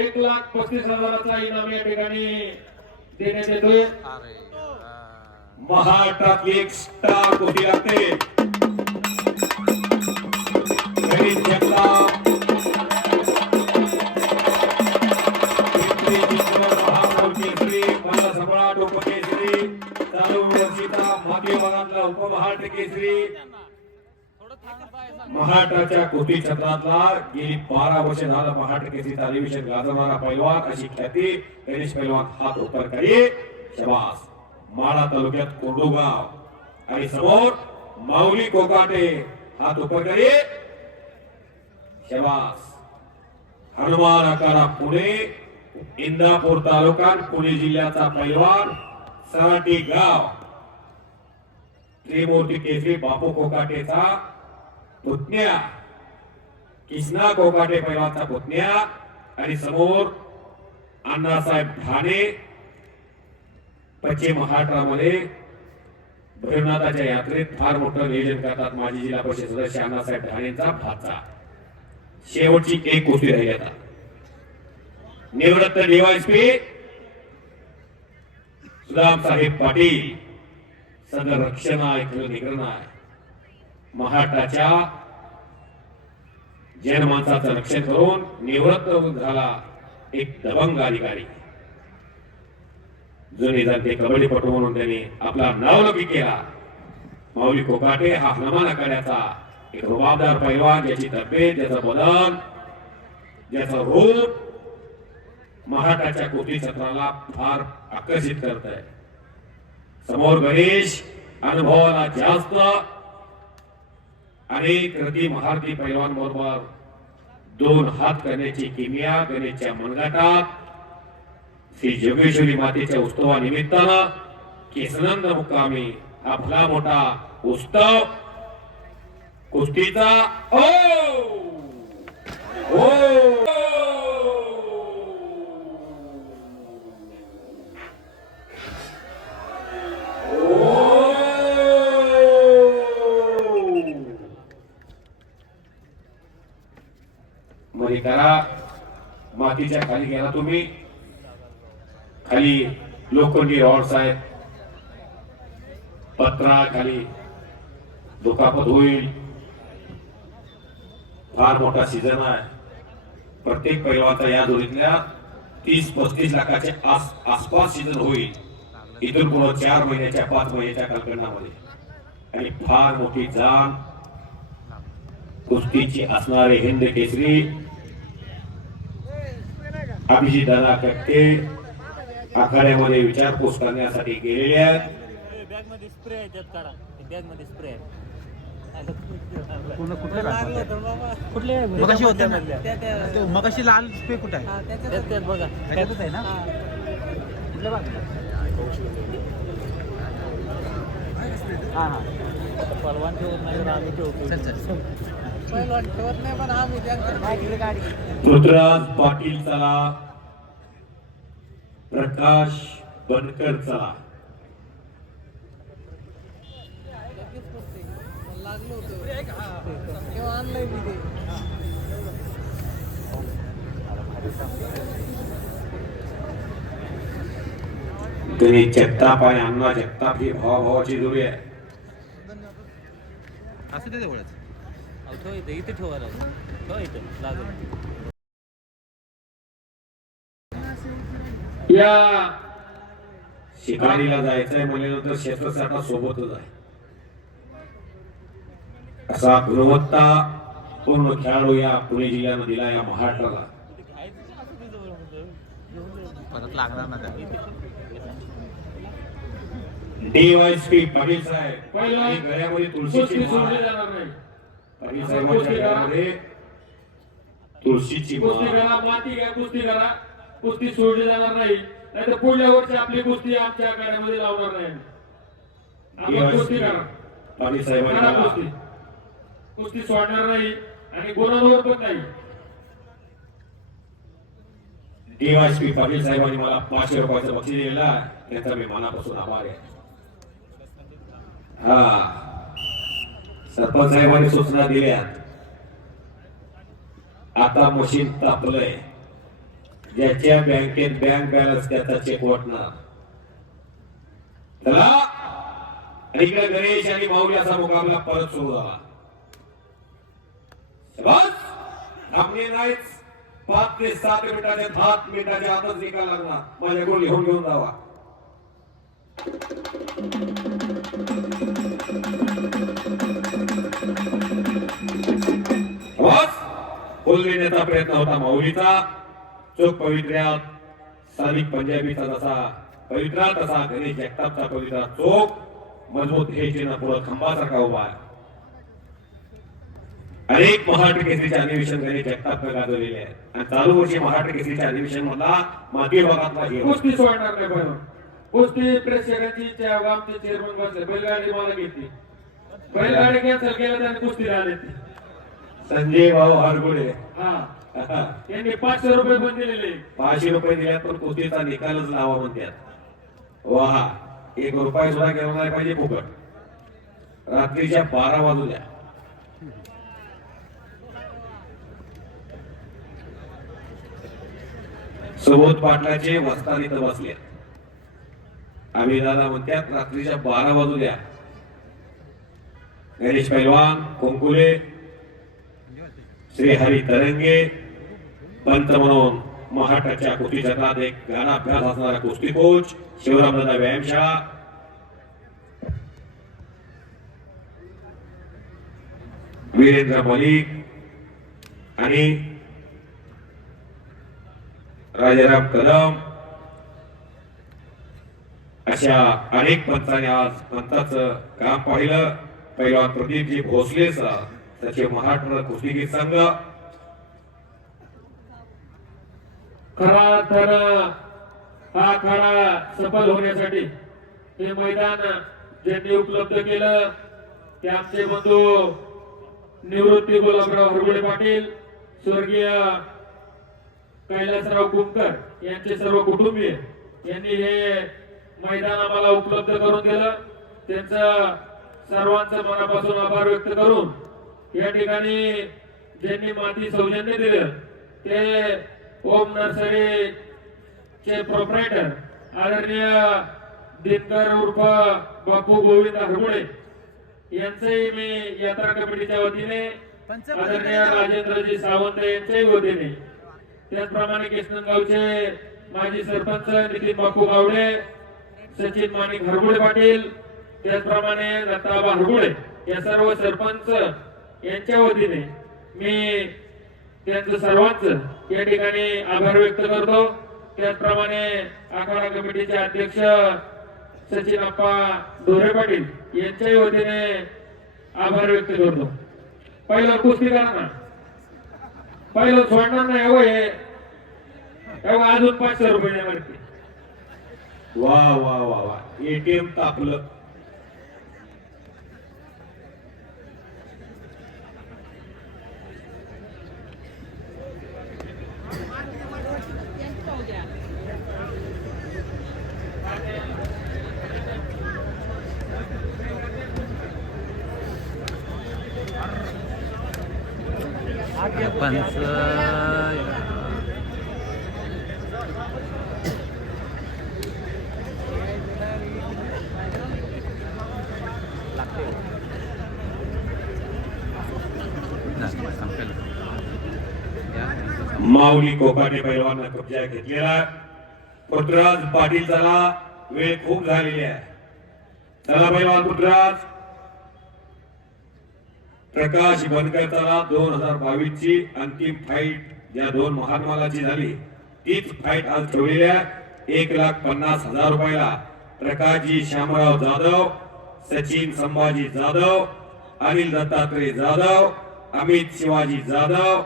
एक लाख पस्तीस हजाराचा इनाम या ठिकाणी देण्यात येतोय. महाराष्ट्रातली एक स्टार कुस्ती लागते महाराष्ट्राच्या कुस्ती क्षेत्रातला गेली बारा वर्ष झालं महाराष्ट्र केसरी अधिवेशन गाजवणारा पैलवान अशी ख्याती. गणेश पैलवान हात उपर करी शबास. माळा तालुक्यात कोंडोगाव. आणि समोर माऊली कोकाटे हात उपर करी शबास. हनुमान आकारा पुणे. इंदापूर तालुका पुणे जिल्ह्याचा पैलवान सराटी गाव. त्रिमूर्ती केसरी बापू कोकाटेचा पुतण्या. कृष्णा कोकाटे पैलवानचा पुतण्या. आणि समोर अण्णासाहेब ठाणे. पश्चिम महाराष्ट्रामध्ये भैरवनाथाच्या यात्रेत फार मोठं नियोजन करतात माजी जिल्हा परिषद सदस्य अण्णासाहेब ठाणेंचा भाचा. शेवटची एक गोष्टी राहिली आता. निवृत्त डीवायसपी सुदाम साहेब पाटील. सदर रक्षण ऐकलं निग्रह आहे महाराष्ट्राच्या जनमानसाचं रक्षण करून निवृत्त झाला एक दबंग अधिकारी. जुने जाणते कबड्डीपटू म्हणून त्यांनी आपला नावलौकिक केला. माऊली कोकाटे हा हनुमान आखाड्याचा एक रुबाबदार पैलवान ज्याची तब्येत ज्याचं बदन ज्याचं रूप महाराष्ट्राच्या कुस्ती क्षेत्राला फार आकर्षित करत आहे समोर गणेश अनुभवाला जास्त अनेक रती महारती पैलवान बरोबर दोन हात करण्याची किमिया गणेशच्या मनगटात श्री जोगेश्वरी मातेच्या उत्सवानिमित्तानं केसनंद मुक्कामी आपला मोठा उत्सव कुस्तीचा. ओ! ओ! मध्ये करा. मातीच्या खाली गेला तुम्ही. खाली लोखंडी रॉड्स आहेत. पत्रा खाली. दुखापत होईल. फार मोठा सीझन आहे. प्रत्येक पैलवाचा या जोडीतल्या तीस पस्तीस लाखाच्या आस आसपास सीझन होईल. इथून पुढे चार महिन्याच्या पाच महिन्याच्या कालखंडामध्ये. आणि फार मोठी जाण. कुस्तीची असणारे हिंद केसरी. अभिजित दादा कट्टे आखाड्यामध्ये विचारपूस करण्यासाठी गेलेले आहेत. बॅगमध्ये स्प्रे आहे त्यात काढा बॅगमध्ये स्प्रे आहे? पूर्ण कुठल्या bag मध्ये? कुठले मगाशी होते मगाशी लाल स्प्रे कुठे आहे बघा त्याच्यातच आहे ना? हा. कुठल्या बाजूला? हा हा. पलवान ठेवत नाही तर आम्ही ठेवतो. पृथ्वीराज पाटील चला. प्रकाश बनकर चला. लागलो होतो. तेव्हा आणलंय मी ते. गणेश जगताप आणि अण्णा जगताप ही भावाभावाची जोडी आहे असं ते तेवढंच अहो, ठेव इथं इथे ठेवा. ठेवा इथं लागलं या शिकारीला जायचंय म्हणल्यानंतर शस्त्रसाठा सोबतच आहे असा गुणवत्ता पूर्ण खेळाडू या पुणे जिल्ह्यानं दिला या महाराष्ट्राला परत लागणार ना पाटील साहेब तुळशीची माळ आहे. पाटील साहेबांच्या गळ्यामध्ये तुळशीची कुस्ती माळ. करा माती घ्या कुस्ती करा. कुस्ती सोडली जाणार नाही. नाहीतर पुढल्या वर्षी आपली कुस्ती आमच्या गाड्यामध्ये लावणार नाही आपण कुस्ती करा. कुस्ती. कुस्ती सोडणार नाही आणि गुणांवर पण नाही. डीवायसपी पाटील साहेबांनी मला पाचशे रुपयाचं बक्षीस दिलेलं त्याचा मी मनापासून आभार आहे. हा. सरपंच साहेबांनी सूचना दिल्या. आता मशीन तापलंय. ज्याच्या बँकेत बँक बॅलन्स त्याचा चेक वाटणार. चला. आणि इकडे गणेश आणि माऊल्याचा मुकाबला परत सुरू झाला. बस. थांबले नाहीच. पाच ते सात मिनिटाच्या सात मिनिटाच्या आतच निकाल लागणार. माझ्याकडून लिहून घेऊन जावा. बस फुल प्रयत्न होता माऊलीचा. चोख पवित्र्यात स्थानिक पंजाबीचा तसा पवित्रा तसा गणेश जगतापचा पवित्रा चोख. मजबूत हे चिन्ह पुढं खंबासारखा उभा आहे. अनेक महाराष्ट्र केसरीचे अधिवेशन गणेश जगतापनं गाजवलेले आहेत. आणि चालू वर्षी महाराष्ट्र केसरीचे अधिवेशन मधला माती भागातला कुस्ती सोडणार नाही कुस्ती प्रेस इच्छा चेअरमन बसले बैलगाडी मला घेतली बैलगाडी कॅन्सल केलं त्याने कुस्तीला आले ते. संजय भाऊ हरगुडे. हा. त्यांनी पाचशे रुपये पण दिलेले. पाचशे रुपये दिल्यात पण कुस्तीचा निकालच लावा म्हणतात. वा एक रुपये सुद्धा गेला नाही पाहिजे फुकट. रात्रीच्या बारा वाजू द्या. सुबोध पाटलाचे वस्तान बसले आम्ही दादा म्हणतात रात्रीच्या बारा वाजू द्या. गणेश पैलवान कोंकुले श्री हरी तरंगे पंत म्हणून महाराष्ट्राच्या कुस्ती क्षेत्रात एक गाणा अभ्यास असणारा कुस्ती कोच शिवरामदादा व्यायामशाळा वीरेंद्र मलिक आणि राजाराम कदम अशा अनेक पंचांनी आज पंताचं काम पाहिलं पैलवान प्रदीपजी भोसले सर त्याचे महाराष्ट्र कुस्तीगीर संघ. खरा तर हा आखाडा सफल होण्यासाठी हे मैदान ज्यांनी उपलब्ध केलं ते आमचे बंधू निवृत्ती गुलाबराव हरगुडे पाटील स्वर्गीय कैलासराव कुमकर यांचे सर्व कुटुंबीय यांनी हे मैदान आम्हाला उपलब्ध करून दिलं. त्यांचं सर्वांचं मनापासून आभार व्यक्त करून या ठिकाणी ज्यांनी माती सौजन्य दिलं ते ओम नर्सरी चे प्रोप्रायटर आदरणीय दिनकर उर्फ बापू गोविंद हरगुळे यांचंही मी यात्रा कमिटीच्या वतीने आदरणीय राजेंद्रजी सावंत यांच्याही वतीने त्याचप्रमाणे किसनगावचे माजी सरपंच नितीन बापू गावडे सचिन माणिक हरगुळे पाटील त्याचप्रमाणे दत्ताबा हरगुळे या सर्व सरपंच यांच्या वतीने मी त्यांचं सर्वांच या ठिकाणी आभार व्यक्त करतो. त्याचप्रमाणे आखाडा कमिटीचे अध्यक्ष सचिन अप्पा डोरे पाटील यांच्याही वतीने आभार व्यक्त करतो. पहिलं कुस्ती करा ना पहिलं सोडणार नाही हो. हे अजून पाचशे रुपये द्या वा वा वा वा. एटीएम तापलं. पंच माऊली कोकाटे पैलवान कब्जा घेतलेला पृथ्वीराज पाटील चला वेळ खूप झालेली आहे. चला पैलवान पृथ्वीराज. प्रकाश बनकरचा दोन हजार बावीस ची अंतिम फाईट ज्या दोन महात्मालाची झाली तीच फाईट आज ठेवलेल्या एक लाख पन्नास हजार रुपयाला प्रकाशजी श्यामराव जाधव सचिन संभाजी जाधव अनिल दत्तात्रय जाधव अमित शिवाजी जाधव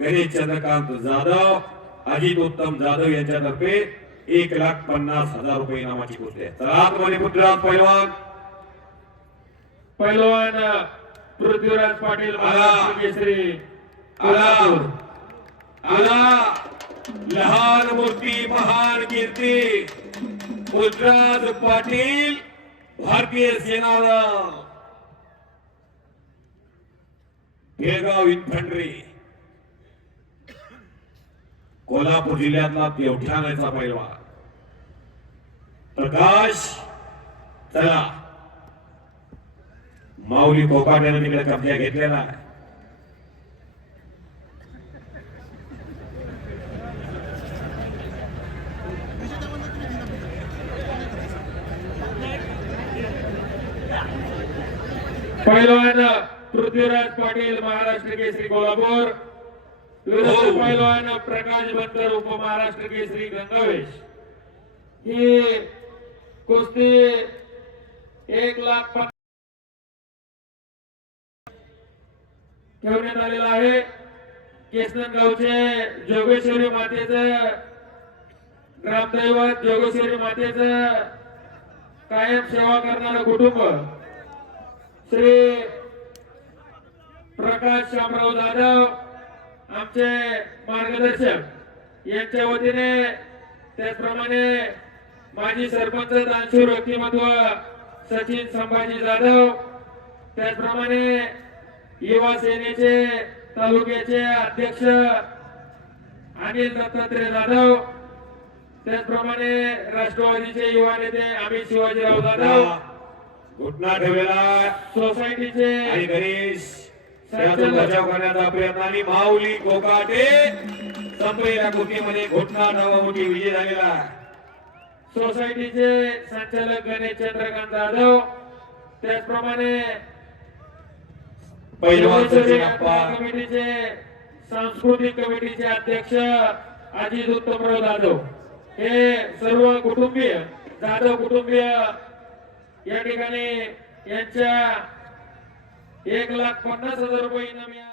गणेश चंद्रकांत जाधव अजित उत्तम जाधव यांच्यातर्फे एक लाख पन्नास हजार रुपये इनामाची गोष्ट आहे. चला आतमध्ये पृथ्वीराज पैलवान. पहिलवान पृथ्वीराज पाटील केसरी आला. आला. लहान मूर्ती महान कीर्ती. पुत्रराज पाटील भारतीय सेना बेळगाव इन्फंट्री कोल्हापूर जिल्ह्यातला देवठाण्याचा पैलवान. प्रकाश चला. माऊली कोकाट्याने तिकडे कब्जा घेतलेला. आहे पैलवान पृथ्वीराज पाटील महाराष्ट्र केसरी कोल्हापूर. हो. पैलवान प्रकाश बंदर उपमहाराष्ट्र केसरी गंगावेश. ही कुस्ती एक लाख ठेवण्यात आलेला आहे. केसनगावचे जोगेश्वरी मातेचं ग्रामदैवत जोगेश्वरी मातेचं कायम सेवा करणारं कुटुंब. श्री प्रकाश श्यामराव जाधव आमचे मार्गदर्शक. यांच्या वतीने त्याचप्रमाणे माजी सरपंच दानशूर व्यक्तिमत्व सचिन संभाजी जाधव त्याचप्रमाणे युवा सेनेचे तालुक्याचे अध्यक्ष अनिल दत्तात्रय जाधव त्याचप्रमाणे राष्ट्रवादीचे युवा नेते अमित शिवाजीराव जाधव घुटना ठेवलेला आहे. सोसायटीचे आणि गणेश बचाव करण्याचा प्रयत्न आणि माऊली कोकाटे संपलेल्या कुस्तीमध्ये घुटना नवामुठी विजय झालेला सोसायटीचे संचालक गणेश चंद्रकांत जाधव त्याचप्रमाणे पैलवान जोगेश्वरी सचिन यात्रा अप्पा कमिटीचे सांस्कृतिक कमिटीचे अध्यक्ष अजित उत्तमराव जाधव. हे सर्व कुटुंबीय जाधव कुटुंबीय या ठिकाणी यांच्या एक लाख पन्नास हजार रुपये इनाम या